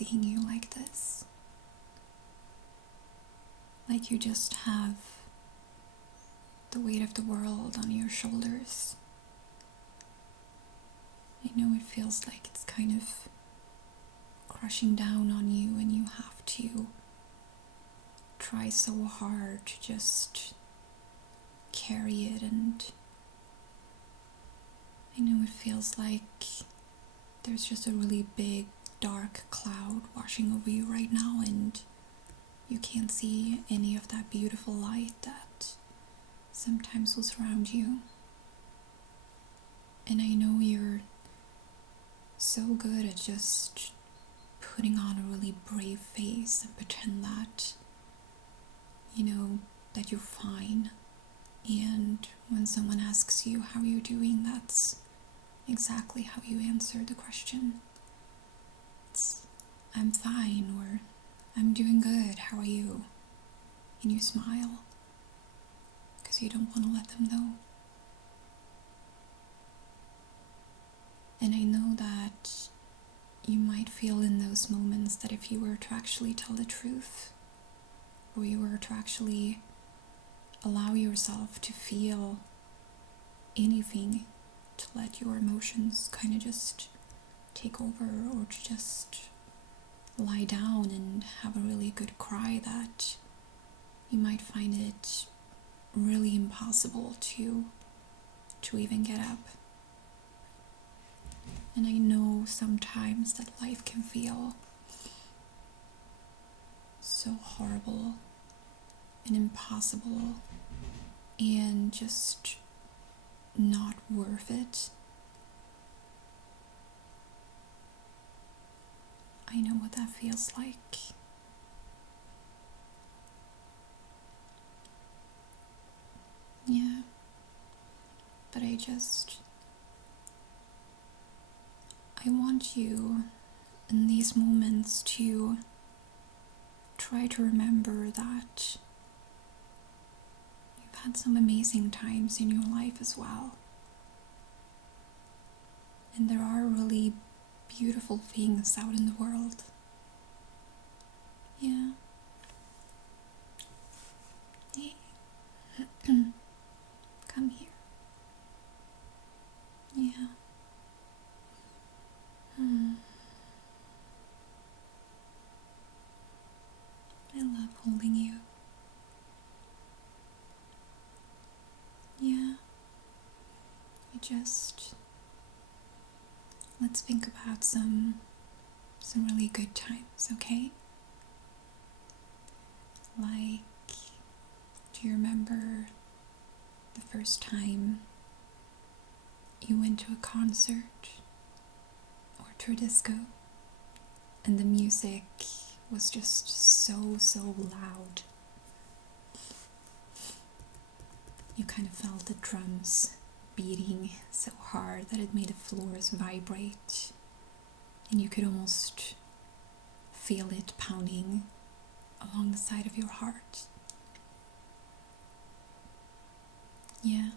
seeing you like this. Like you just have the weight of the world on your shoulders. I know it feels like it's kind of crushing down on you, and you have to try so hard to just carry it, and I know it feels like there's just a really big dark cloud washing over you right now, and you can't see any of that beautiful light that sometimes will surround you. And I know you're so good at just putting on a really brave face and pretend that, that you're fine. And when someone asks you how you're doing, that's exactly how you answer the question. It's, I'm fine, or I'm doing good, how are you? And you smile, because you don't want to let them know. And I know that you might feel in those moments that if you were to actually tell the truth, or you were to actually allow yourself to feel anything, to let your emotions kind of just take over, or to just lie down and have a really good cry, that you might find it really impossible to even get up. And I know sometimes that life can feel so horrible and impossible and just not worth it. I know what that feels like. Yeah. But I want you in these moments to try to remember that you've had some amazing times in your life as well. And there are really beautiful things out in the world. Yeah. Hey. Come here. Yeah. I love holding you. Yeah. Let's think about some really good times, okay? Like, do you remember the first time you went to a concert or to a disco and the music was just so loud? You kind of felt the drums beating so hard that it made the floors vibrate, and you could almost feel it pounding along the side of your heart. Yeah.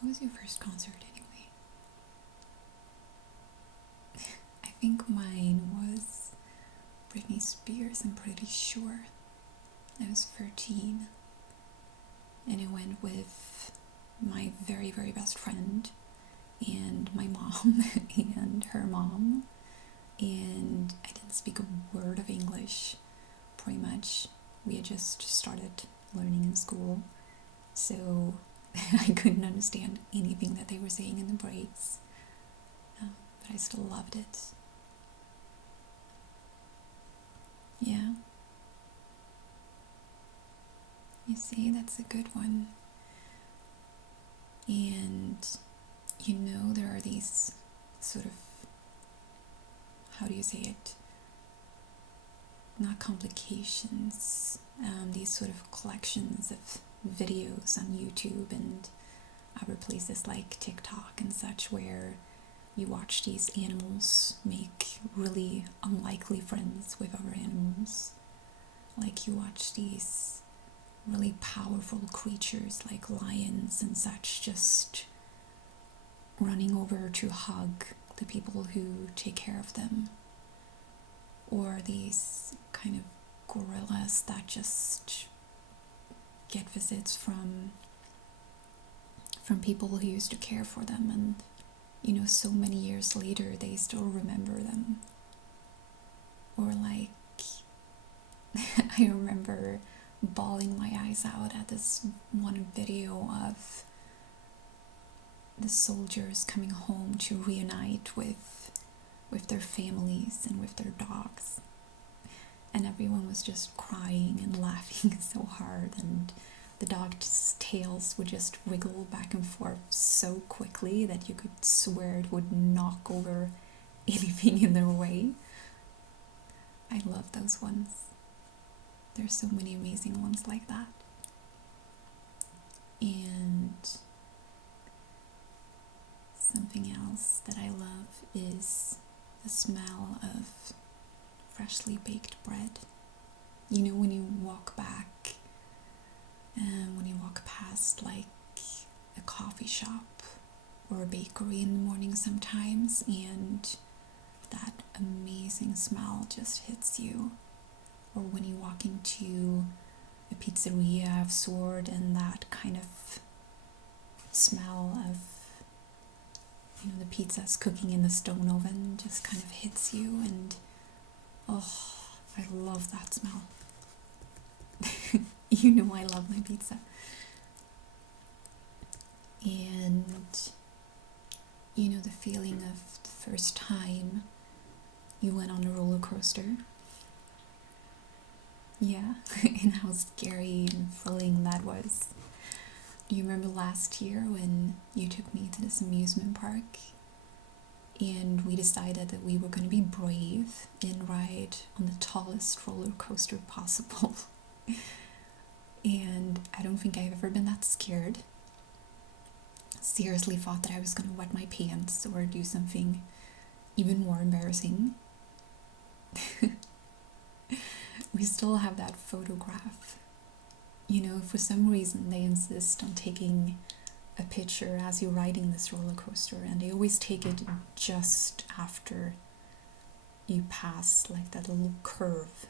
What was your first concert anyway? I think mine was Britney Spears, I'm pretty sure. I was 13, and I went with my very, very best friend and my mom and her mom, and I didn't speak a word of English, pretty much. We had just started learning in school, so I couldn't understand anything that they were saying in the breaks, but I still loved it. Yeah. You see, that's a good one. And there are these sort of, how do you say it? Not complications, these sort of collections of videos on YouTube and other places like TikTok and such, where you watch these animals make really unlikely friends with other animals. Like you watch these really powerful creatures like lions and such just running over to hug the people who take care of them. or these kind of gorillas that just get visits from people who used to care for them, and so many years later they still remember them. Or like I remember bawling my eyes out at this one video of the soldiers coming home to reunite with their families and with their dogs, and everyone was just crying and laughing so hard, and the dog's tails would just wiggle back and forth so quickly that you could swear it would knock over anything in their way. I love those ones. There's so many amazing ones like that. And something else that I love is the smell of freshly baked bread. When you walk back and when you walk past like a coffee shop or a bakery in the morning sometimes, and that amazing smell just hits you. Or when you walk into a pizzeria of sort, and that kind of smell of the pizza's cooking in the stone oven just kind of hits you, and oh, I love that smell. I love my pizza. And the feeling of the first time you went on a roller coaster. Yeah, and how scary and thrilling that was. Do you remember last year when you took me to this amusement park and we decided that we were going to be brave and ride on the tallest roller coaster possible? And I don't think I've ever been that scared. Seriously thought that I was going to wet my pants or do something even more embarrassing. We still have that photograph. For some reason they insist on taking a picture as you're riding this roller coaster, and they always take it just after you pass like that little curve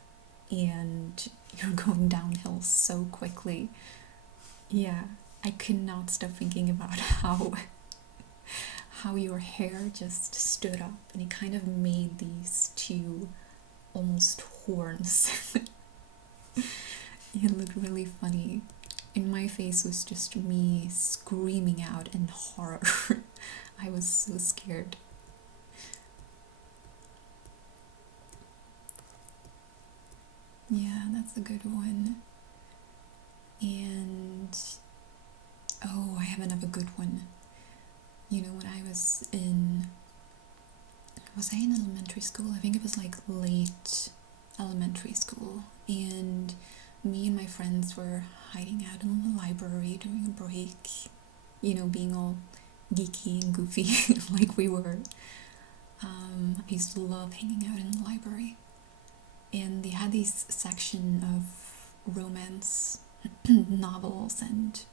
and you're going downhill so quickly. Yeah, I could not stop thinking about how your hair just stood up and it kind of made these two almost horns. It looked really funny. And my face was just me screaming out in horror. I was so scared. Yeah, that's a good one. And oh, I have another good one. When I was I in elementary school? I think it was like late elementary school, and me and my friends were hiding out in the library during a break, being all geeky and goofy like we were. I used to love hanging out in the library, and they had this section of romance novels and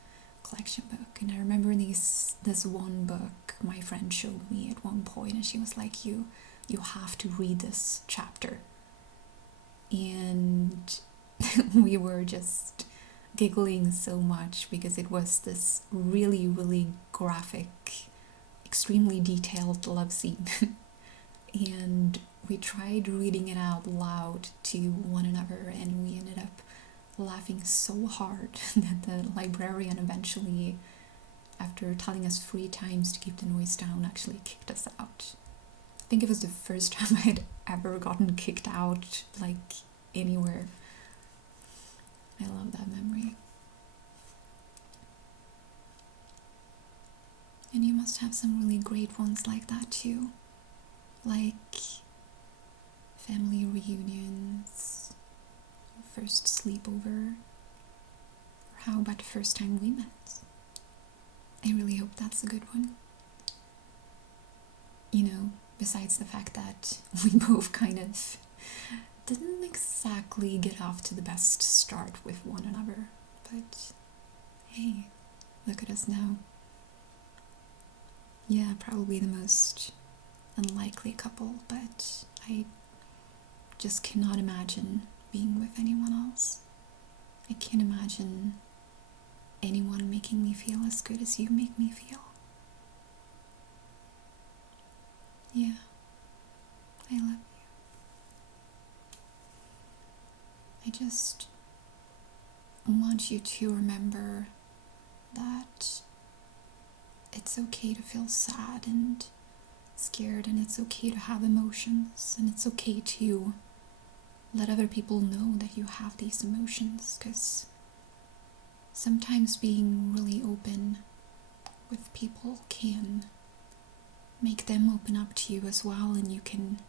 collection book, and I remember this one book my friend showed me at one point, and she was like, you have to read this chapter. And we were just giggling so much because it was this really, really graphic, extremely detailed love scene. And we tried reading it out loud to one another, and we ended up laughing so hard that the librarian eventually, after telling us 3 times to keep the noise down, actually kicked us out. I think it was the first time I had ever gotten kicked out, like, anywhere. I love that memory. And you must have some really great ones like that too. Like family reunions, first sleepover, or how about the first time we met? I really hope that's a good one. Besides the fact that we both kind of didn't exactly get off to the best start with one another, but hey, look at us now. Yeah, probably the most unlikely couple, but I just cannot imagine being with anyone else. I can't imagine anyone making me feel as good as you make me feel. Yeah, I love you. I just want you to remember that it's okay to feel sad and scared, and it's okay to have emotions, and it's okay to let other people know that you have these emotions, because sometimes being really open with people can make them open up to you as well, and you can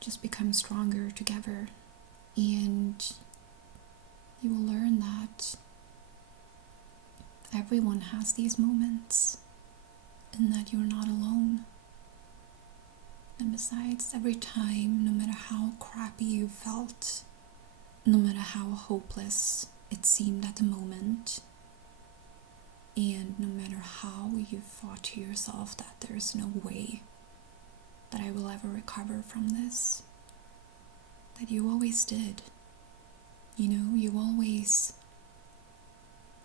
just become stronger together. And you will learn that everyone has these moments and that you're not alone. And besides, every time, no matter how crappy you felt, no matter how hopeless it seemed at the moment, and no matter how you thought to yourself that there's no way that I will ever recover from this, that you always did. You know, you always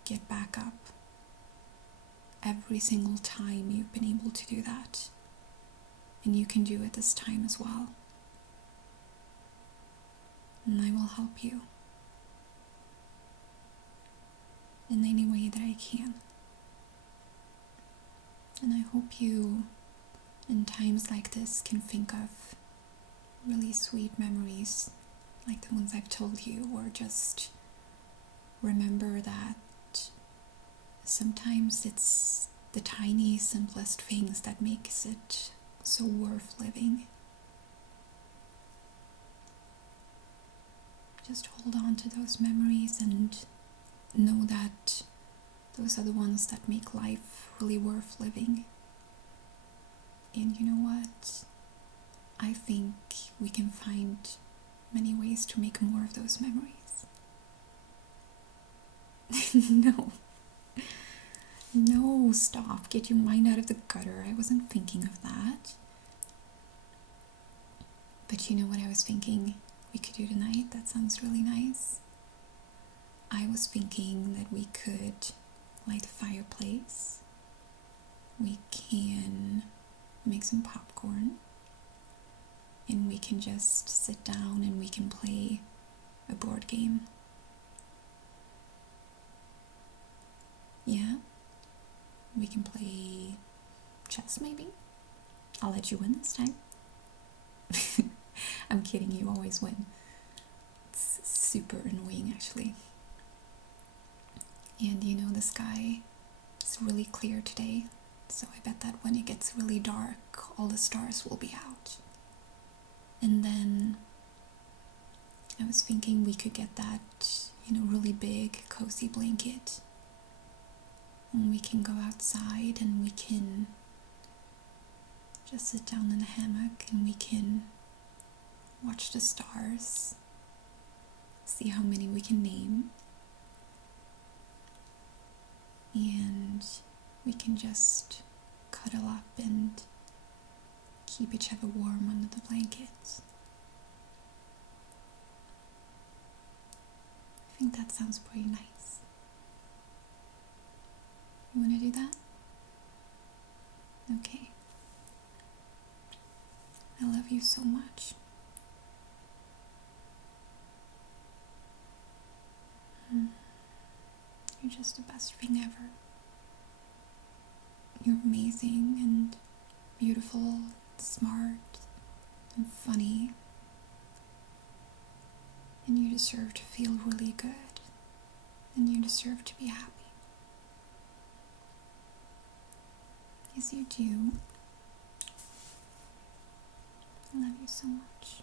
get back up. Every single time you've been able to do that. And you can do it this time as well. And I will help you in any way that I can. And I hope you, in times like this, can think of really sweet memories like the ones I've told you, or just remember that sometimes it's the tiny, simplest things that makes it so worth living. Just hold on to those memories and know that those are the ones that make life really worth living. And you know what? I think we can find many ways to make more of those memories. No. No, stop. Get your mind out of the gutter. I wasn't thinking of that. But you know what I was thinking we could do tonight? That sounds really nice. I was thinking that we could light a fireplace. We can make some popcorn. And we can just sit down and we can play a board game. Yeah? We can play chess, maybe? I'll let you win this time. I'm kidding, you always win. It's super annoying, actually. And you know, the sky is really clear today, so I bet that when it gets really dark, all the stars will be out. And then I was thinking we could get that, really big, cozy blanket. And we can go outside and we can just sit down in a hammock and we can watch the stars, see how many we can name. And we can just cuddle up and keep each other warm under the blankets. I think that sounds pretty nice. You want to do that? Okay. I love you so much. You're just the best thing ever. You're amazing and beautiful, smart, and funny. And you deserve to feel really good. And you deserve to be happy. Yes, you do. I love you so much.